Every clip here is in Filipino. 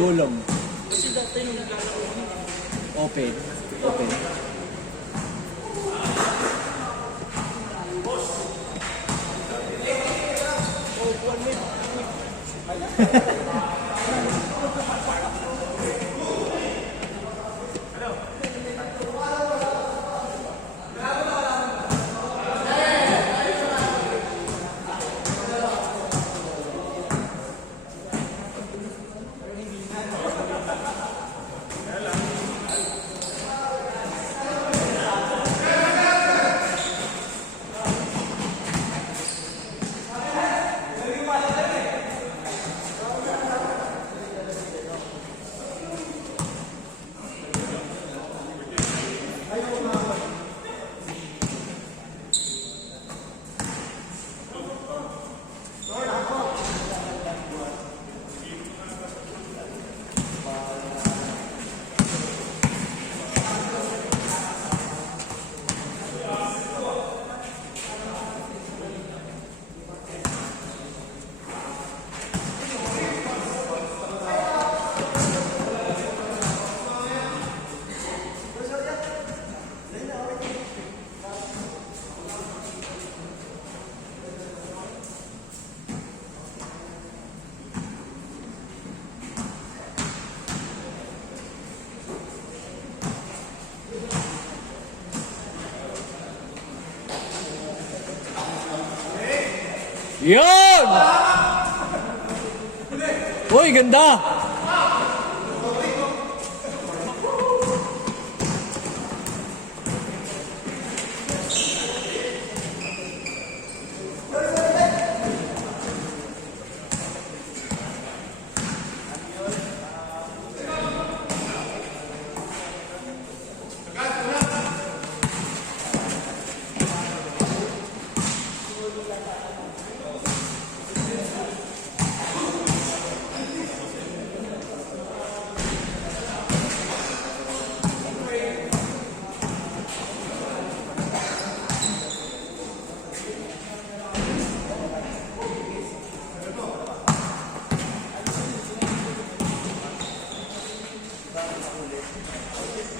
Gulong. Kasi dati nung naglalaro kami, Open. Open. Yun! Uy, ganda!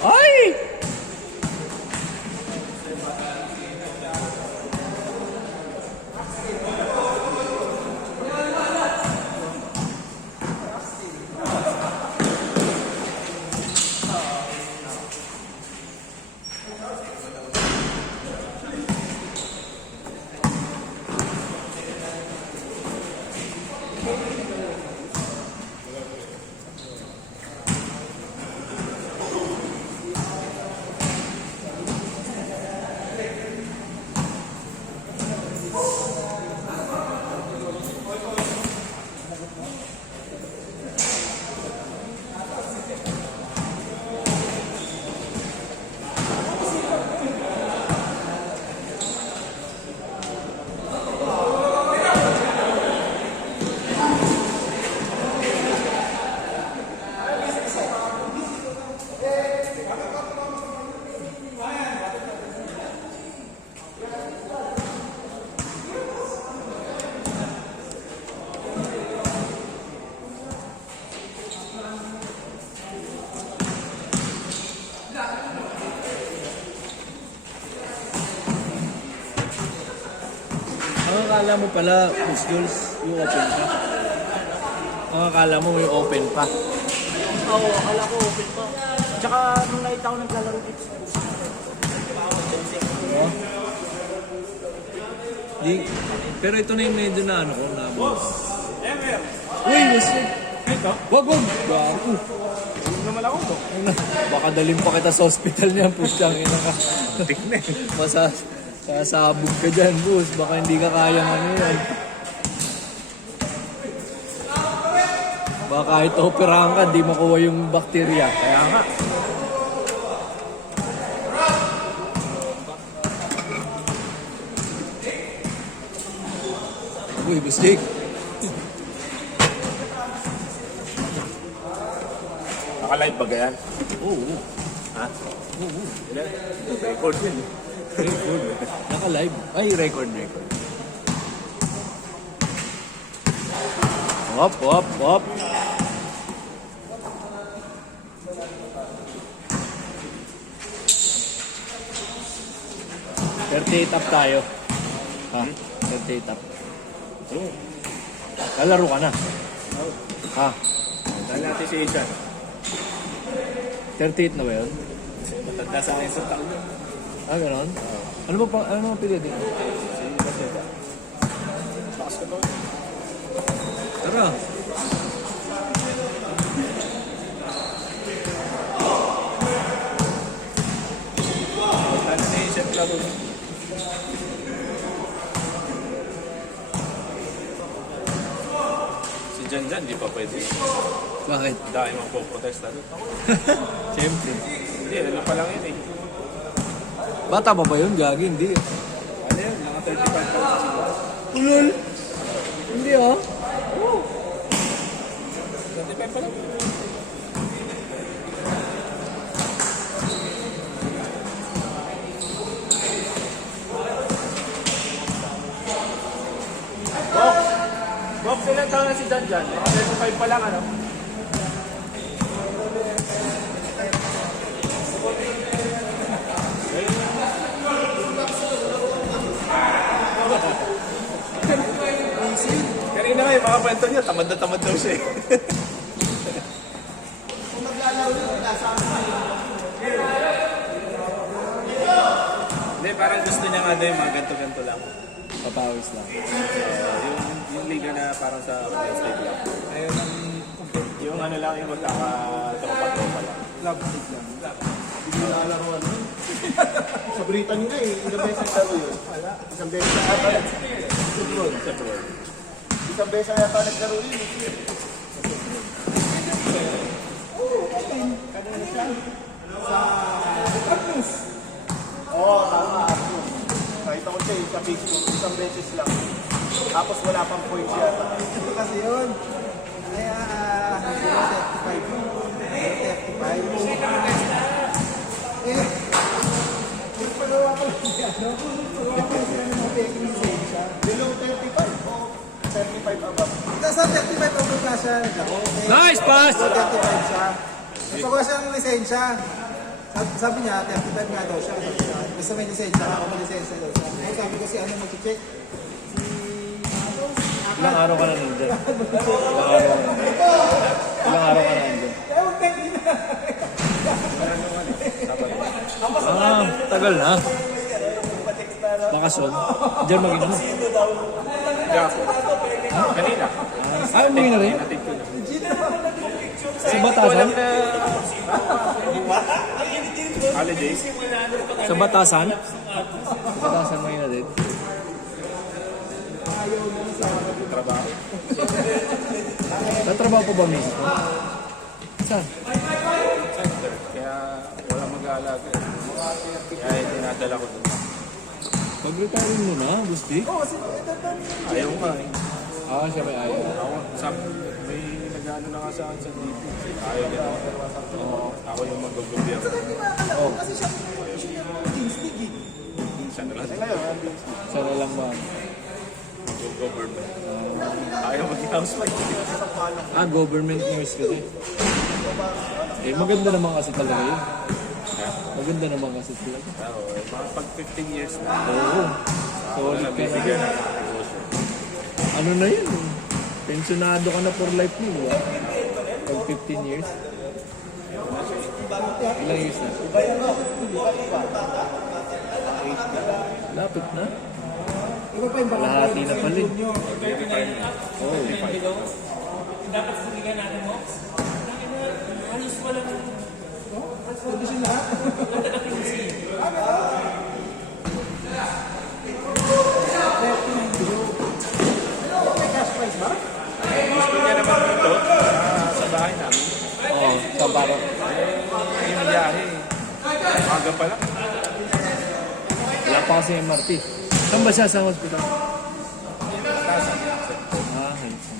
Ay! Ang akala mo pala, Miss Jules, yung open pa. Ang akala mo yung open pa. oo, akala ko open pa. Tsaka nung nakita ko naglalaro dito sa puso, Oh. Di, pero ito na yung medyo na ano ko na boss. Uy, Miss Jules. ito, Wag, wag. Gago. huwag naman ako to. Baka dalhin pa kita sa hospital niya, pusyang ina ka. Tignan. Sasabog ka dyan, boss. Baka hindi ka kayang ano yan. Baka kahit operahan ka, di makuha yung bakterya. Kaya nga. Uy, bustik. Naka-live ba yan? Oo. Ha? Oo. Record yun. Record. Naka-live. Ay, record. Hop, hop, hop. 38 up tayo. Ha? 38 up. Lalaro ka na. Ha? Dahil natin si Ishan. 38 na ba yun? Matanda sa akin sa taon. Ah, ganon? Ano ba pa, ano ba pili din? Si Baseda. Bakas ka ba? Tara. Ano na yung chef laro? Si Jan, di pa pwede. Bakit? Dahil magpo-protesta doon. Siyempre. Hindi, ano pa lang yun eh. Bata pa ba yun? Gagi, hindi. Ano yun? Mga 35 pa lang sila. Ulol! Hindi ah. 35 pa lang. Box, ilang taon na si Jan Jan? Mga 35 pa lang, ano? Kanina nga yung mga kwento niya, tamad na tamad daw siya eh. Hindi, parang gusto niya nga daw yung mga ganto-ganto lang. Papawis lang. Yung liga na parang sa Wednesday lang. Ayun ang yung ano lang, yung magkakatropa-tropa lang. Love seat lang. Hindi ko naalala ko ano. Sa Britain nila eh, ilang beses laro yun. Isang beses na yata. Football. Sa bro. Isang beses na yata naglaro yun eh. Oo, okay. Kanina siya. Sa Arnus. Oo, tama. Arnus. Nakita ko siya eh, sa Facebook. Isang beses lang. Tapos wala pang points yata. Ito kasi yun. Kaya, 35. 35. Eh, pagawa ko lang yan, no? Pagawa ko sila ng mga taking lisensya. Below 35 o 35 above? Nasa 35 above na siya. Nice pass! Below 35 siya. Napagawa siya ng lisensya. Sabi niya, 35 nga daw siya. Basta may lisensya, ako may lisensya daw siya. Ay, sabi ko si ano mag-check. Ilang araw ka na nandun? Ilang araw ka na nandun? Ah, tagal na. Bakasyon. Diyan mag-inom. Gako. Kanina. Ah, umuwi na rin? Natig ko na. Sa Batasan? Holidays. Sa Batasan? Sa Batasan may na din. Trabaho. Tatrabaho po ba mismo? Saan? Center. Kaya wala mag-aalaga. Kaya dinadala ko doon. Mag-retire mo na, Gusti? Ayaw nga eh. Ah, siya may ayaw. Ako, may nag-ano na nga sa akin sa dito. Ayaw niya na. Ako yung mag-gobyerno. Oh, Kasi siya Kings League eh. Siya na lang. siya na lang ba? Government. Ayaw mag-housewife. Ah, government news kasi. Eh, maganda naman kasi talaga yun. Maganda naman kasi talaga. Oo, mga pag 15 years na. Oo. Solid ka na Bibigyan yun. na ng negosyo. Ano na yun? Pensionado ka na for life mo, di ba? Pag 15 years. Ilang years na? Lapit na. Iba pa yung Kalahati na pala. eh. Oo. condition lahat. May cash prize ba? Gusto niya naman dito sa bahay namin. Oo, sa baro. Yung biyahe. Maga pa lang. Wala pa kasi MRT. Saan ba siya sa hospital? Ah, Hudson.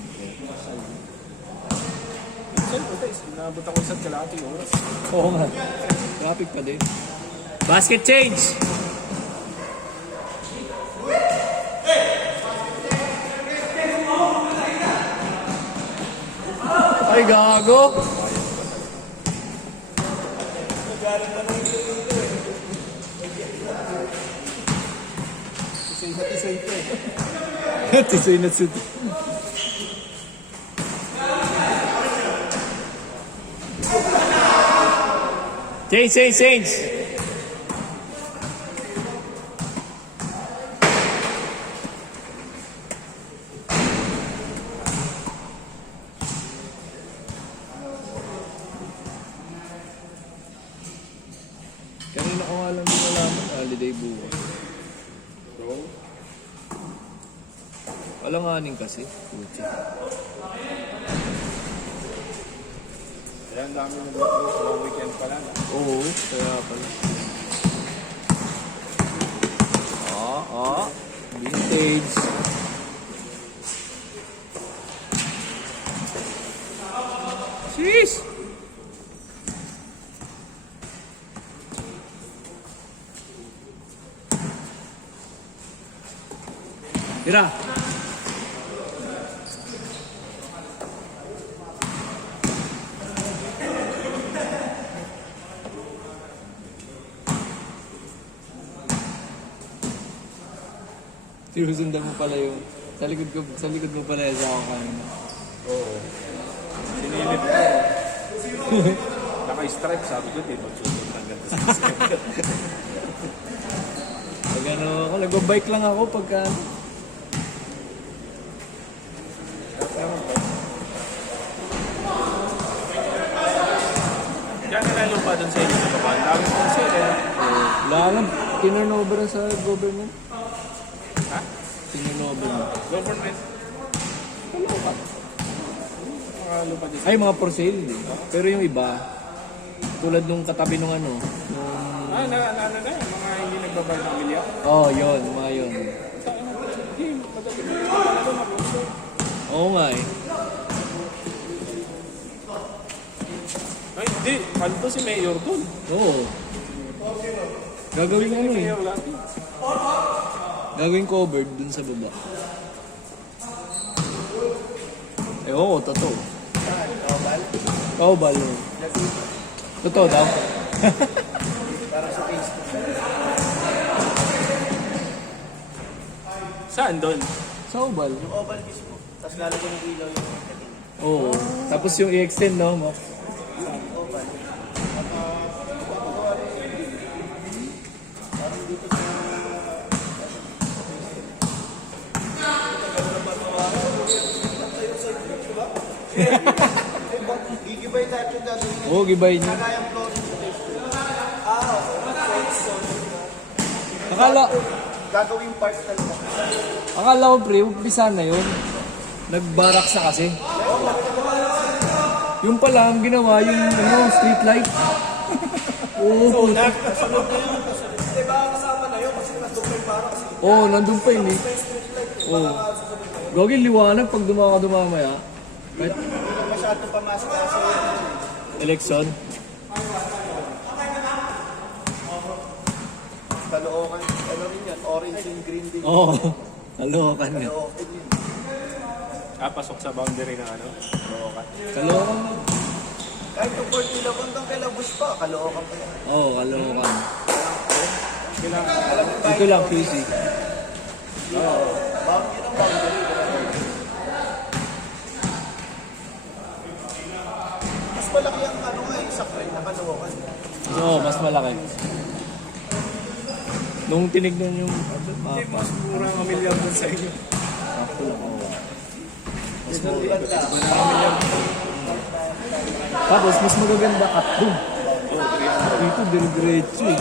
Siyempre, guys, inabot ako sa kalahating oras. Oo nga. Traffic pa din. Basket change! Ay, gago! tisoy ko eh. Tisoy na suit. Change. Kanina ko nga lang din nalaman, holiday bukas. So, Walang aning kasi. Puti. kaya ang dami ng long weekend pala na. Oo, kaya pala. Vintage. Sheesh! Tira! Sinusundan mo pala yung sa likod mo pala yung sa ako kanina. Oo. Sinilip ko. Naka-stripe, sabi ko, di magsusunod ng ganito sa Pag ano ako, nag-bike lang ako pagka Diyan ka na pa doon sa inyo sa baba. Ang dami ko kasi wala lang, tinurnover na sa government. Ha? Tinurnover na. Government. Mga lupa dito. Ay, mga for sale din. Pero yung iba, tulad nung katabi nung ano, nung... Ano na, mga hindi nagbabayad ng milya. Yun, mga yun. Hindi, madali. Ano na po? Oo nga eh. Ay, hindi. Kanto si Mayor dun. Oo. Gagawin ano eh. Mayor lagi. Gagawin covered dun sa baba. Oo, totoo. Kaubal. Totoo daw. Parang sa Facebook. Saan doon? Sa ubal. Yung oval mismo. Tapos lalagyan ng ilaw yung Oo. Tapos yung i-extend, no? Mo? oval. Parang dito sa... Gigibay tayo yung gagawin. Oo, gibay niya. Kayang closing sa Facebook. Akala, Gagawing part talaga. akala ko pre, umpisa na yun. Nag-barracks na kasi. Yung pala, ang ginawa, yung street light. Oo. Diba kasama na yun kasi nandun pa yung parang Oo, nandun pa yun eh. Oo. Gawin liwanag pag dumamaya. Kahit hindi na masyado pamasok kasi election. Kalookan. Ano rin yan? Orange and green din. Oo. Kalokan nga. Kalookan yun. Pasok sa boundary ng ano? Lookan. Kalokan nga. Kahit yung 40 lang hanggang kay Labus pa, kalookan pa yan. Oo, kalokan. Kailangan. Ito lang, QC. Yun ang boundary. Mas malaki ang ano nga yung sakray na kalookan. Oo, mas malaki. Nung tinignan yung Hindi, mapa, mas murang amilyar doon sa inyo. sakto lang. Oo. Mas Yun ang ganda. Tapos, mas magaganda cut doon. Dito, dire-diretso eh.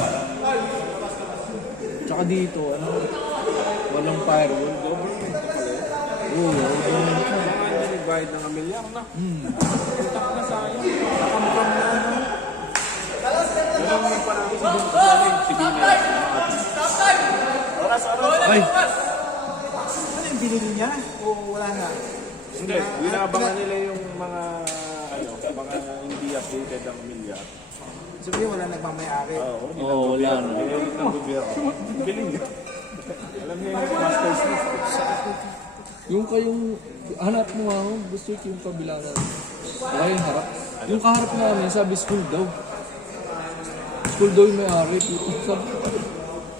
Tsaka dito, ano, walang firewall. Government na pala yun. Oo, government na. Mga hindi nagbayad ng amilyar na. Puntak na sa akin. Nakamukam na ano. Walang may panahon sa doon sa akin. Sibilya. Ay, Ano yung binili niya? O wala na? Hindi, binabangan nila yung mga ano, mga hindi updated ang amilyar. Sabi wala nagmamayari. Oo, oo, wala na. Binulit ng gobyerno. Galing yun. Alam niya yung master's Yung kayong, hanap mo nga ako, gusto ko yung kabila na. Wala yung harap. Yung kaharap namin, sabi school daw. School daw yung may-ari. Sabi,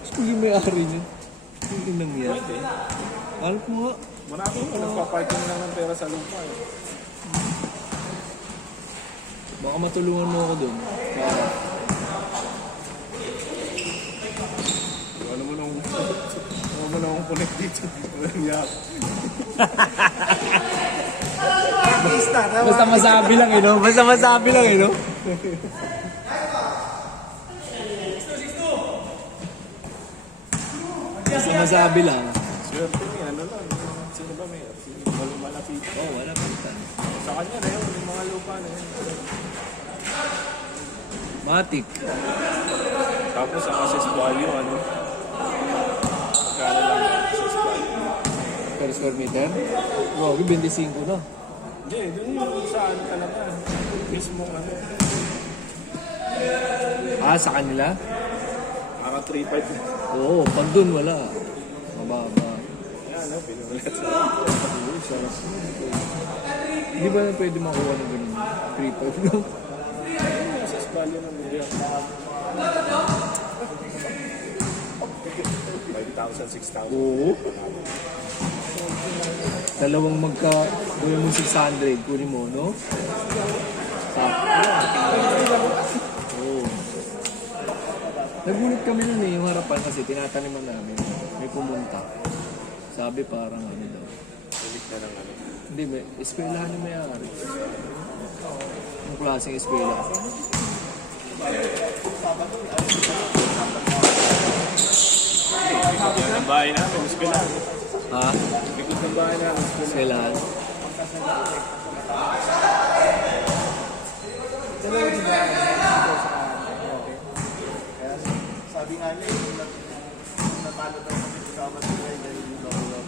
school yung may-ari niya. Yung nang yan. Pwede. Alam ko nga. Marami ko nagpa-parking lang ng pera sa lupa eh. Baka matulungan mo ako dun. Para. Ano mo nang connect dito. Walang yak. Basta masabi lang eh, no? Basta masabi lang eh, no? Basta masabi lang. Swerte niya, ano lang. Sino ba may? Malapit. Oh, wala pa. Sa kanya na yun, yung mga lupa na yun. Matik. Tapos ang assess value, ano? Magkano lang ang assess value? Per square meter? Wow, 25 na. Hindi, dun yung saan talaga. Mismo ano. Ah, sa kanila? Para 3.5. Oo, pag dun wala. Mababa. Ayan, ano, pinulit sa Hindi ba na pwede makuha ng ganun? 3.5 no? yung assess value ng media. 5,000, 6,000. Oo. Dalawang magka, gawin mo 600, kunin mo, no? Oo. Nagulat kami nun eh, yung harapan kasi tinataniman namin. May pumunta. Sabi parang ano daw. Ulit na ng ano. Hindi, may eskwelahan yung may-ari. Yung klaseng eskwela. Likod yan ang bahay namin, eskwela. Ha? Likod ng bahay namin, eskwela. Eskwelahan? Kaya sabi nga niya, yung natalo daw kami sa kamat nila, yung double tayo.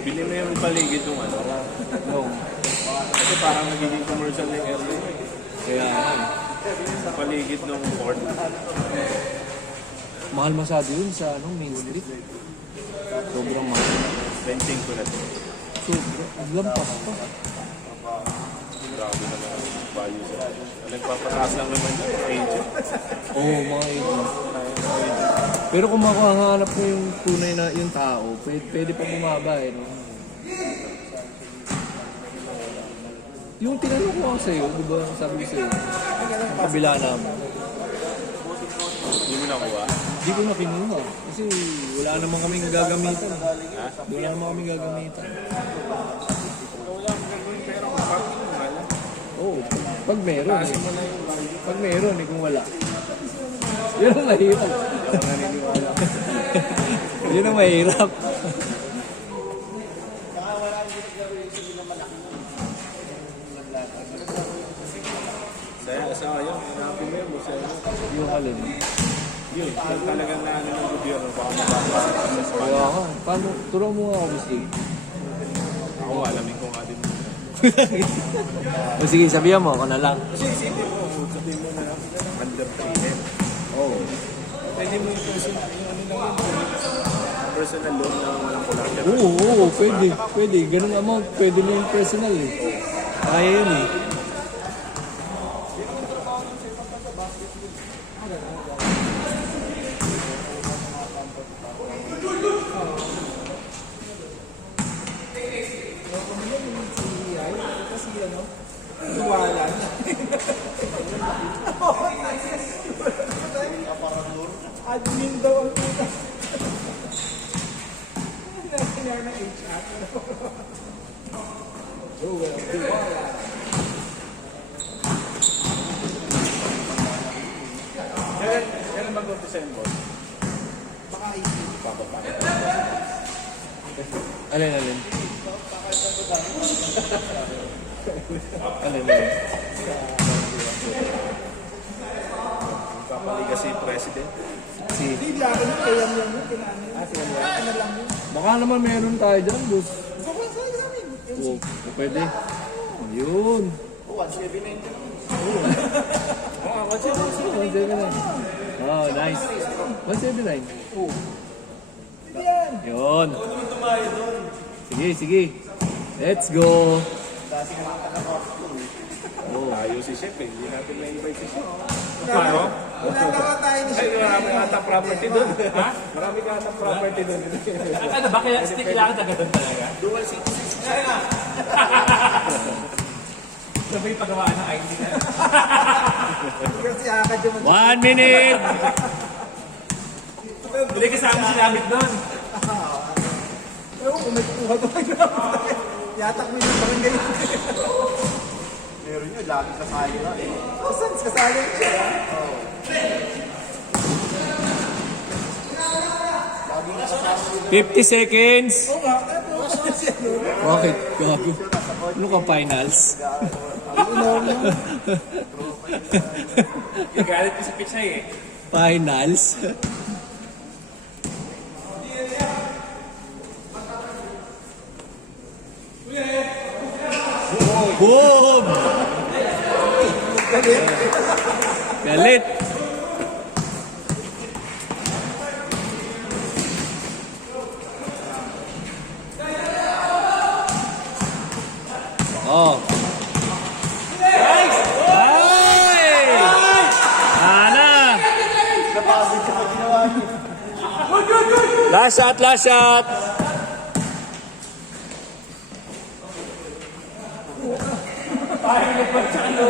Bili mo yung paligid ng ano. No. Kasi parang nagiging commercial na yung area. Kaya ano. Sa paligid ng port. Mahal masyado yun sa ano, Main Street. Sobrang mahal. Fencing ko na ito. Sobrang lampas pa. Grabe naman ang value sa nagpapataas lang naman yun, agent. Oo, mga agent. Pero kung makahanap mo yung tunay na yung tao, pwede pa bumaba eh. No? Yung tinanong ko ako sa'yo, di ba sabi ko sa'yo, ang kabila namin. Hindi mo nakuha. Hindi ko na kinuha. Kasi wala naman kaming gagamitan. Ha? Wala naman kaming gagamitan. Wala mo gagawin pero kung parking mo nga lang. Oo, pag meron eh. Taasin mo na yung value. Pag meron eh, kung wala. Yun ang mahirap. Parang naniniwala. Yun ang mahirap. Saya, sayang. Hanapin mo yun, masaya. Yung alin. Yun, yung talagang naano ng gobyerno. Baka mababa sa access Kaya value. ka, paano, turo mo nga ako, Mr. Ako, alamin ko nga din. O sige, sabihan mo, ako na lang. Kasi isipin mo, sabihin mo na under 3M. Oo. Pwede mo yung personal, yung ano lang yun, personal loan na walang collateral. Oo, pwede. Pwede. Ganung amount, pwede mo yung personal eh. Kaya yun eh. Admin daw ang puta. Kailan mag-umpisa yung boss? Baka isip. Bababa. Alin, alin. Alin, alin. Papaliga si President. Si, Hindi, laki nyo, kaya nyo yun, kailangan nyo. Ano lang yun. baka naman meron tayo dyan, boss. So, kung saan namin? Oo, pwede. Ayun. Oh, 179 ka. Oo, kasi 179. Oh, nice. 179. Oh. Hindi yan. Yun. Sige, sige. Let's go. Dati ka nakakala ko. Tayo si Chef eh. Hindi natin na-invite si Chef. Ano? Ginagawa tayo ni Ay, marami ka ata property doon. Ha? Marami ka ata property doon. Ano ba kaya stick lang taga doon talaga? Dual citizenship. Sabay pagawaan ng ID na. Kasi akad yung 1 minute! Hindi kasama si Damit doon. ewan kung may kuha doon. Yatak mo yung barangay. Meron yun, lagi kasali na eh. Saan kasali rin siya? Oo. Laging kasali rin. 50 seconds! Oo nga, tapos siya. Bakit? Gago. Ano ka, finals? Nagalit ko sa pichay eh. Finals? Boom! Galit! Oh. Ay! Ana! Napasig ka pa ginawa niya. Last shot, last shot! Parang nagpagtsaka